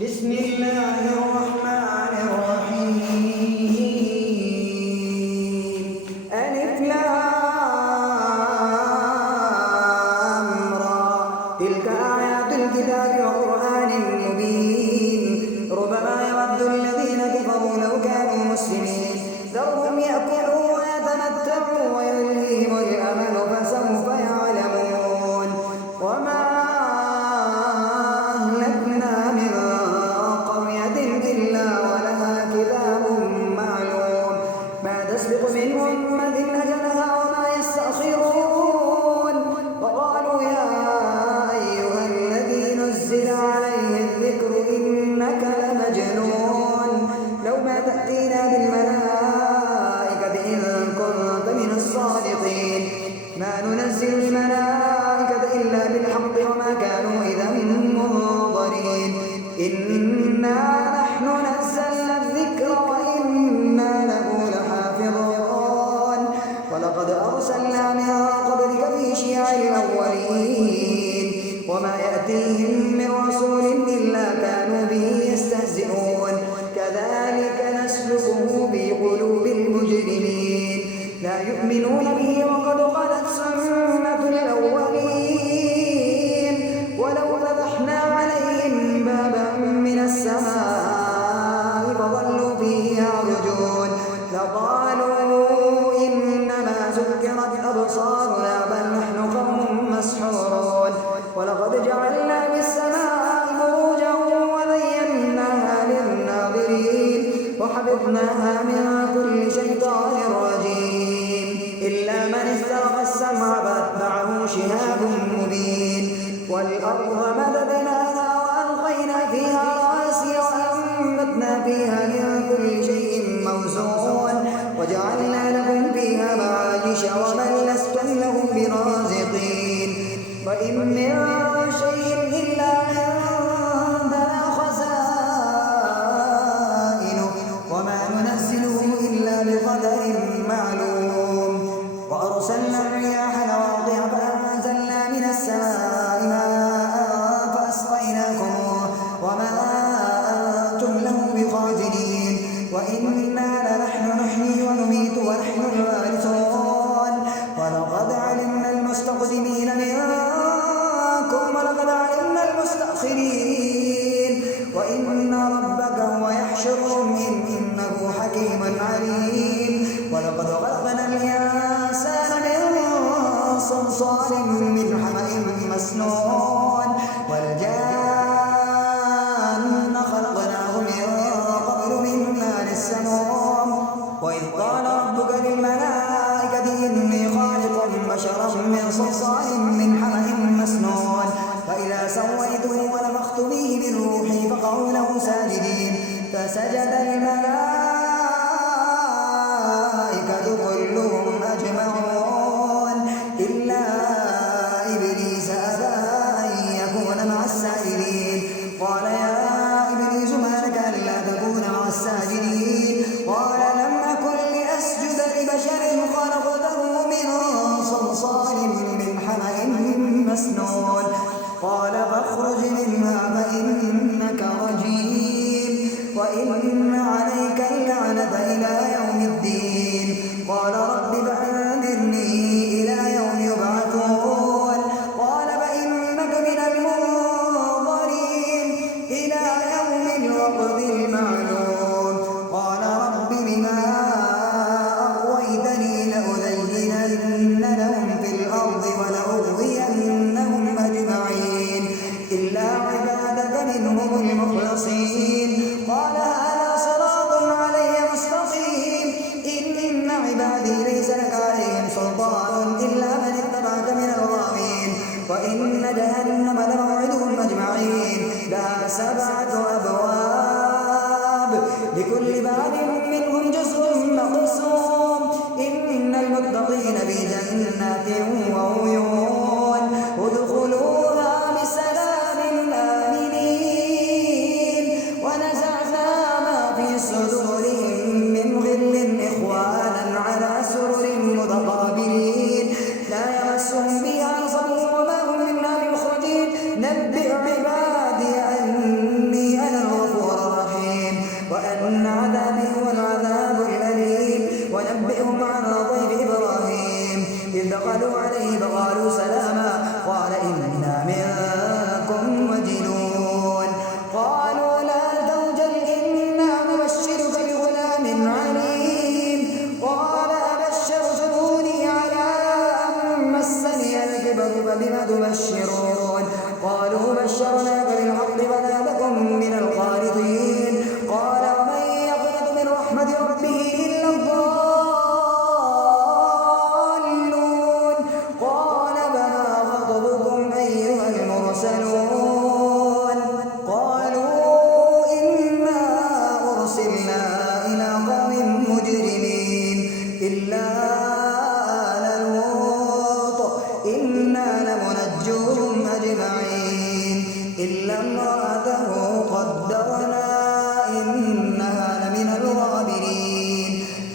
بسم الله الرحمن الرحيم. ألف لام را تلك آيات الكتاب وقرآن مبين ربما يود الذين كفروا لو كانوا مسلمين ذرهم يأكلوا ويتمتعوا ويلههم الأمل فسوف يعلمون. وما أهلكنا من قرية إلا ولها كتاب معلوم ما تسبق من أمة أجلها وما يستأخرون. وقالوا يا أيها الذي نزل عليه الذكر إنك لمجنون لو ما تأتينا بالملائكة إن كنت من الصادقين ما ننزل الملائكة إلا بالحق وما كانوا إذا منظرين. إنا نحن نزلنا الذكر وإنا له لحافظون. ولقد أرسلنا من قبلك في شيع الأولين وما يأتيهم من رسول إلا كانوا به يستهزئون كذلك نسلكه في قلوب المجرمين لا يؤمنون به وقد خلت سنة الأولين. ولو فتحنا عليهم بابا من السماء فظلوا فيه يعرجون لقالوا إنما سكرت أبصارنا بل نحن قوم مسحورون. ولقد جعلنا في السماء بروجا وزيناها للناظرين وحفظناها من كل شيطان رجيم إلا من استرق السمع فأتبعه شهاب مبين. والأرض مددناها وألقينا فيها رواسي وأنبتنا فيها من كل شيء موزون وجعلنا لكم فيها معايش ومن لستم لهم برازقين. وإن من شيء إلا عندنا خزائنه وما ننزله إلا بقدر معلوم. وأرسلنا الرياح لواقح فأنزلنا من السماء ماء فأسقيناكموه وما أنتم له بخازنين. وإنا لنحن نحيي ونميت ونحن الوارثون. ولقد علمنا المستقدمين منكم ولقد علمنا المستأخرين وإن ربك هو يحشرهم إنه حكيم عليم. ولقد خلقنا الإنسان من صلصال من حمأ مسنون والجان خلقناه من قبل من نار السموم. وإذ قال ربك للملائكة إني خالق بشرا من صلصال من حمأ مسنون فإذا سويته ونفخت فيه من روحي فقعوا له ساجدين فسجد الملائكة كلهم أجمعون إلا إبليس أبى أن يكون مع الساجدين. قال يا إبليس ما لك ألا تكون مع الساجدين؟ قال لم أكن لأسجد لبشر خلقته من صلصال من حمأ مسنون. قال فاخرج منها فإنك رجيم وإن عليك اللعنة إلى يوم الدين. قال رب فأنذرني إلى يوم يبعثون. قال فإنك من المنظرين إلى يوم الوقت المعلوم. قال رب بما أغويتني لأزينن لهم في الأرض ولأغوينهم أجمعين إلا عبادك منهم المخلصين. قال هذا صراط علي مستقيم إن عبادي ليس لك عليهم سلطان إلا من اتبعك من الغاوين. وإن جهنم لموعدهم أجمعين لها 7 أبواب لكل باب منهم جزء مقسوم. إن المتقين في جنات وعيون ادخلوها بسلام آمنين. ونزعنا ما في صدورهم من غل إخوانا على سرر متقابلين لا يمسهم فيها نصب وما هم منها بمخرجين. نبئ عبادي أني أنا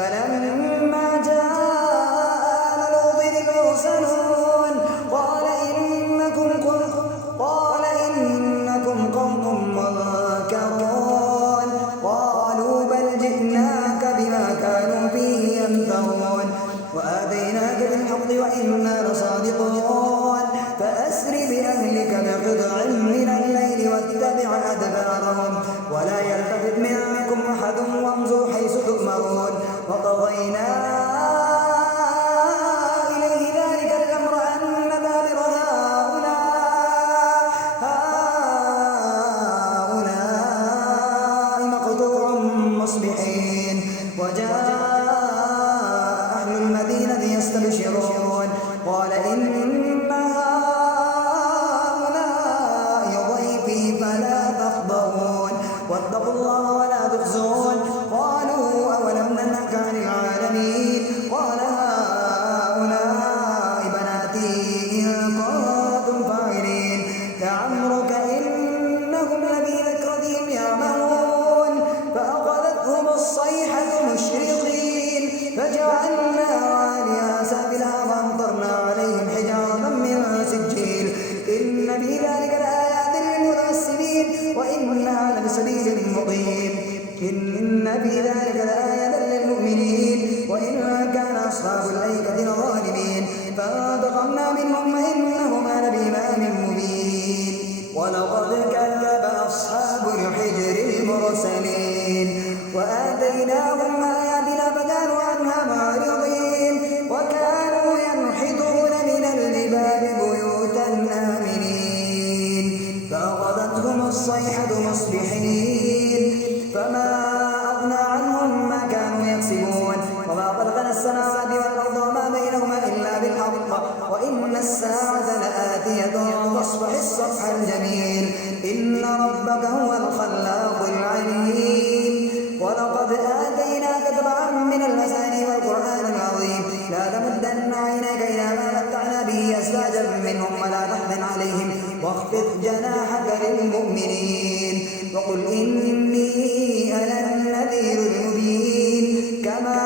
فلما جاء آل لوط المرسلون قال إنكم قوم منكرون قالوا بل جئناك بما كانوا فيه يمترون وآتيناك بالحق وإنا لصادقون فأسر بأهلك بقطع من الليل واتبع أدبارهم ولا يلتفت منكم أحد وامضوا حيث تؤمرون وقضينا إليه ذلك الأمر أن دابر هؤلاء مقطوع مصبحين وجاء أهل المدينة يستبشرون قال إن هؤلاء ضيفي فلا تخضعون واتقوا الله ولا تخزون قالوا أولم ننهك عن العالمين قال هؤلاء بناتي إن كنتم فاعلين لعمرك إنهم لفي ذكرتهم يعمهون فأخذتهم الصيحة مشرقين فجعلنا عاليها سافلها وأمطرنا عليهم حجارة من سجيل إن في ذلك لآيات للمتوسمين وإنها لبسبيل مقيم إن في ذلك لآية للمؤمنين وإن كان أصحاب الأيكة لظالمين فانتقمنا منهم وإنهما لبإمام مبين ولقد كذب أصحاب الحجر المرسلين وآتيناهم آياتنا فكانوا عنها معرضين وكانوا ينحتون من الجبال بيوتا آمنين فأخذتهم الصيحة مصبحين فما أغنى عنهم ما كانوا يكسبون وما خلقنا السماوات والأرض وما بينهما إلا بالحق وإن الساعة لآتية فاصفح الصفح الجميل إن ربك هو الخلاق العليم ولقد آتيناك سبعا من المثاني والقرآن العظيم لا تمدن عينيك إلى ما متعنا به أزواجا منهم ولا تحزن عليهم واخفض جناحك للمؤمنين وقل إني أنا النذير المبين كما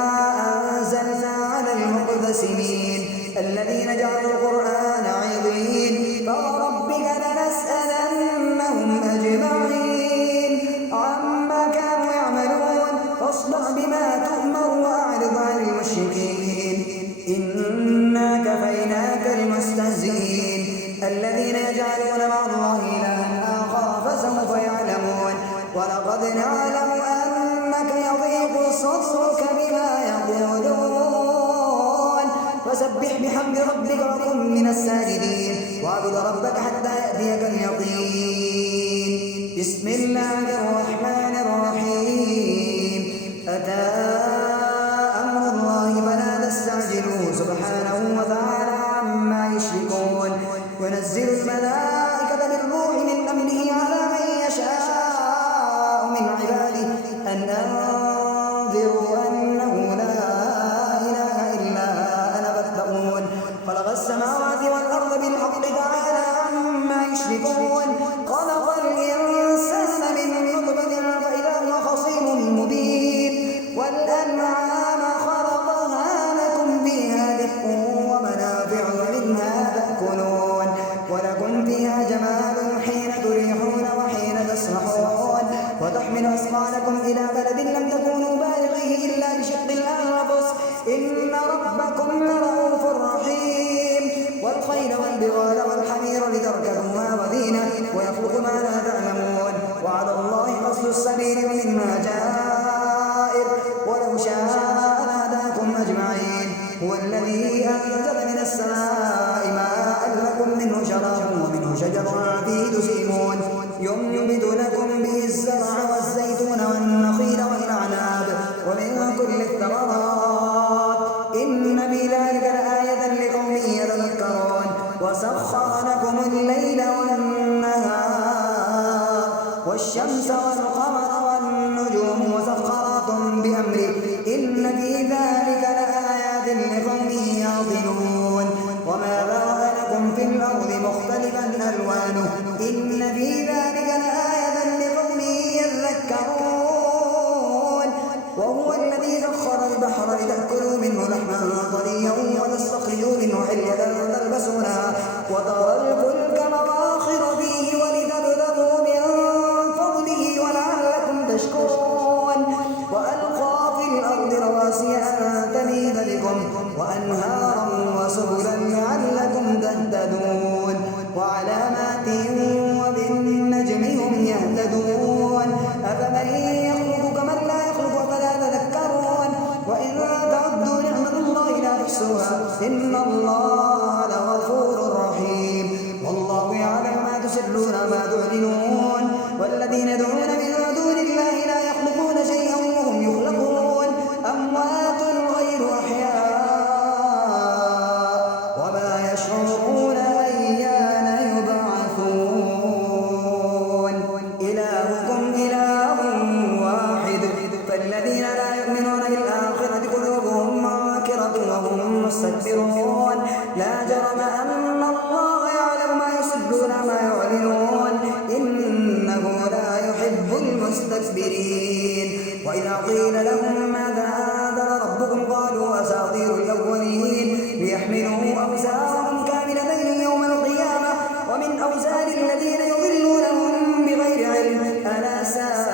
أنزلنا على المقتسمين الذين جعلوا القرآن عضين فوربك لنسألنهم أجمعين عما كانوا يعملون فاصدع بما تؤمر وأعرض عن المشركين إنا كفيناك المستهزئين الذين يجعلون مع الله إلها آخر فسوف يعلمون ولقد نعلم أنك يضيق صدرك بما يقولون فسبح بحمد ربك وكن من الساجدين واعبد ربك حتى يأتيك اليقين بسم الله الرحمن الرحيم أتى أمر الله فلا تستعجلوه سبحانه وتعالى عما يشركون ينزل الملائكة بالروح من أمره على من يشاء من عباده أن أنذروا أنه لا إله إلا أنا فاتقون خلق السماوات والأرض بالحق تعالى عما يشركون خلق الإنسان من نطفة فإذا هو خصيم مبين والأنعام خلقها لكم فيها دفء ومنافع ومنها تأكلون ولكم فيها جمال حين تريحون وحين تسرحون وتحمل أثقالكم إلى بلد لم تكونوا بالغيه إلا بشق الأنفس إن ربكم لرؤوف رحيم والخيل والبغال والحمير لتركبوها وزينة ويخلق ما لا تعلمون وعلى الله قصد السبيل ومنها جائر ولو شاء لهداكم أجمعين هو الذي أنزل من السماء ماء لكم منه شراب ومنه شجر فيه تسيمون ينبت لكم به الزرع والزيتون والنخيل والأعناب ومن كل الثمرات إن في ذلك لآية لقوم يتذكرون وسخر لكم الليل والنهار والشمس والقمر والنجوم مسخرات بأمره إن في ذلك لآيات لقوم يعقلون وما ذرأ لكم في الأرض مختلفا ألوانه إن في ذلك لآية لقوم يذكرون وهو الذي سخر البحر مستكبرين وإذا قيل لهم ماذا أنزل ربكم قالوا أساطير الأولين ليحملوا أوزارهم كاملة يوم القيامة ومن أوزار الذين يضلونهم بغير علم ألا ساء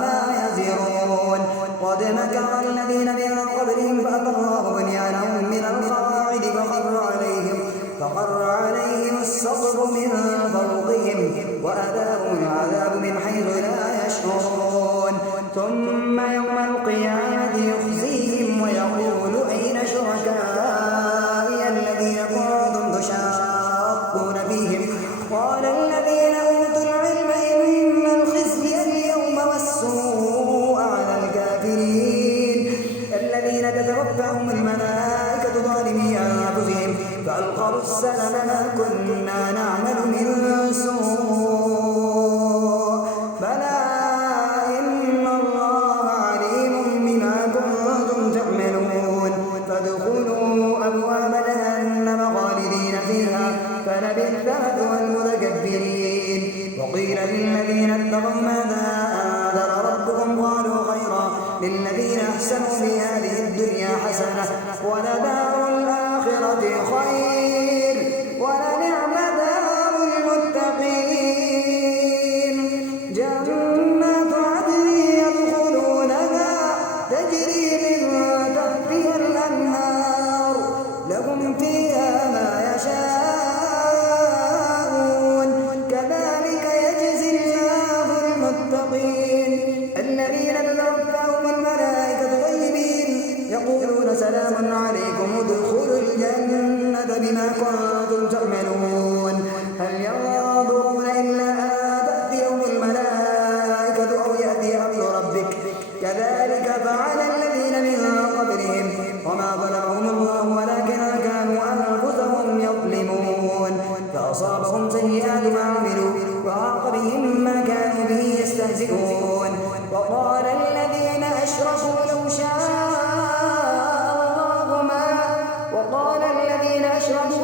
ما يزرون قد مكر الذين من قبلهم فأتى الله بنيانهم من القواعد فخر عليهم السقف من فوقهم وأذاقوا العذاب من حيث لا يشعرون ثم يوم القيامة يخزيهم ويقول أين شركائي الذين كنتم تشاقون فيهم قال الذين أوتوا العلم إن الخزي اليوم والسوء على الكافرين الذين تتوفاهم الملائكة ظالمي أنفسهم فألقوا السلم ما كنا نعمل من سوء بلى إن الله عليم بما كنتم تعملون فادخلوا أبواب جهنم خالدين فيها فلبئس مثوى المتكبرين وقيل للذين اتقوا ماذا أنزل ربكم قالوا خيرا للذين أحسنوا في هذه الدنيا حسنة ولدار الآخرة خير ولنعم دار المتقين جنات عدن يدخلونها تجري من تحتها الأنهار لهم فيها ما يشاءون كذلك يجزي الله المتقين الذين تتوفاهم الملائكة طيبين يقولون سلام عليكم ادخلوا الجنة بما كنتم تعملون هل ينظرون إلا أن تأتيهم الملائكة أو يأتي أمر ربك كذلك فعل الذين من قبلهم وما ظلمهم الله ولكن كانوا أنفسهم يظلمون فأصابهم سيئات ما عملوا وحاق بهم ما كانوا به يستهزئون وقال الذين أشركوا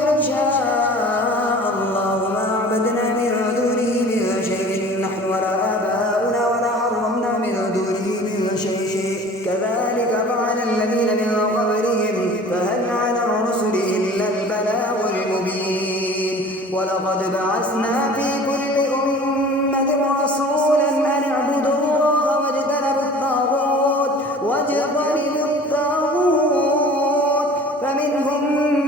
لو شاء الله ما عبدنا من دونه من شيء نحن ولا آباؤنا ولا حرمنا من دونه من شيء كذلك فعل الذين من قبلهم فهل على الرسل إلا البلاغ المبين ولقد بعثنا في كل أمة رسولا أن اعبدوا الله واجتنبوا الطاغوت فمنهم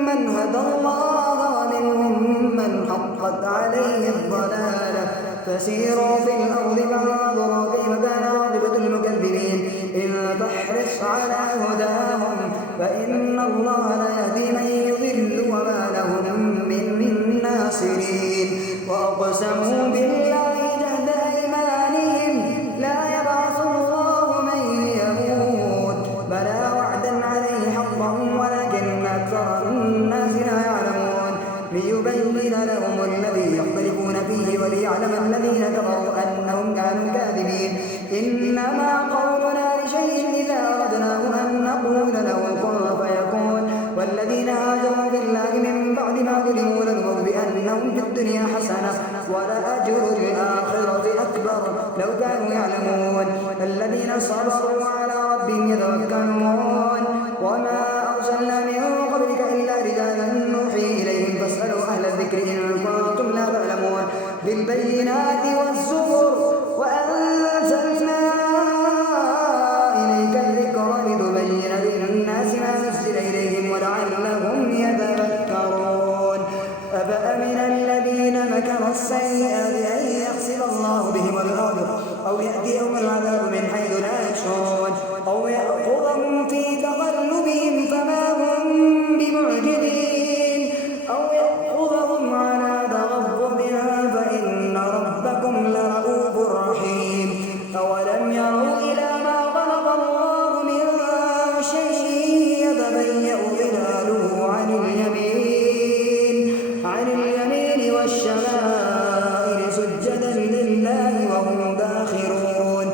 من هدى الله ومنهم من حقت عليه الضلالة فسيروا في الأرض فانظروا كيف كان عاقبة المكذبين إن تحرص على هداهم فإن الله لا يهدي من يضل وما لهم من ناصرين وأقسموا بالله جهد أيمانهم لا يبعث الله من يموت بلى وعدا عليه حقا ولكن أكثر الناس لا يعلمون ليبين لهم الذي يختلفون فيه وليعلم الذين كفروا أنهم كانوا كاذبين إنما قولنا لشيء إذا أردناه أن نقول له كن فيكون والذين هاجروا بالله من بعد ما ظلموا لنبوئنهم في الدنيا حسنة ولأجر الآخرة أكبر لو كانوا يعلمون الذين صبروا على ربهم يتوكلون وما أرسلنا من قبلك إلا رجالا نوحي إليهم فاسألوا أهل الذكر إن كنتم لا تعلمون بالبينات والزبر وأنزلنا إليك الذكر لتبين للناس ما نزل إليهم ولعلهم يتذكرون أفأمن الذين مكروا السيئات أن يخسف الله بهم الأرض أو يأتيهم العذاب من حيث لا يشعرون أو يأخذهم في تقلبهم فما هم بمعجزين أو يأخذهم على تغضب فإن ربكم لرؤوف رحيم أولم يروا إلى ما خلق الله من شيء يتبيأ ظلاله عن اليمين والشمائل سجدا لله وهم داخرون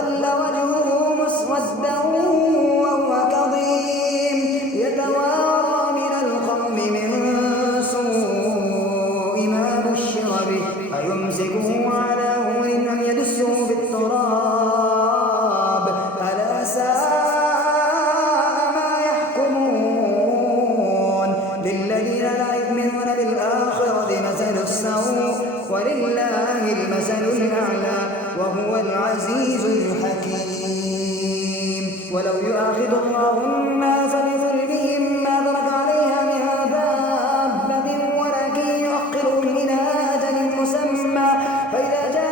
ظل وجهه مسودا وهو كظيم يتوارى من القوم من سوء ما بشر به أيمسكه على هون أم يدسه في التراب ألا ساء ما يحكمون للذين لا يؤمنون بالآخرة مثل السوء ولله المثل الأعلى وهو العزيز الحكيم ولو يؤاخذ الله الناس بظلمهم ما ترك عليها من دابة ولكن يؤخرهم إلى أجل مسمى فإذا جاء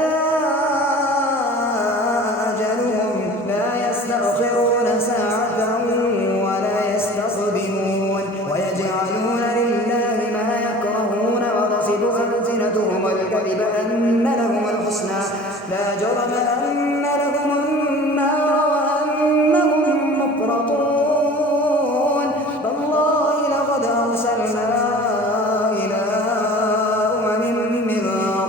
أجلهم لا يستأخرون ساعة ولا يستقدمون ويجعلون لله ما يكرهون وتصف ألسنتهم الكذب أن لهم الحسنى لا جرم أن لهم النار وأنهم مفرطون تالله لقد أرسلنا إلى من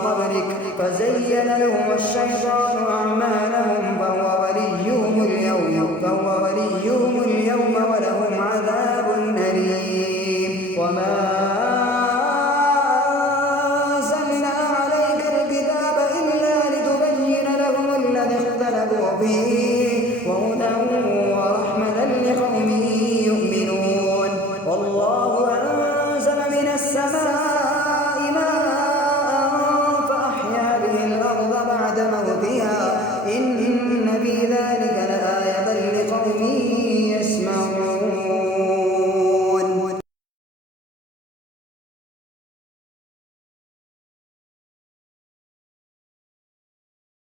قبلك فزين لهم الشيطان أعمالهم فهو وليهم اليوم ولهم عذاب أليم وما أنزلنا عليك الكتاب إلا لتبين لهم الذي اختلفوا فيه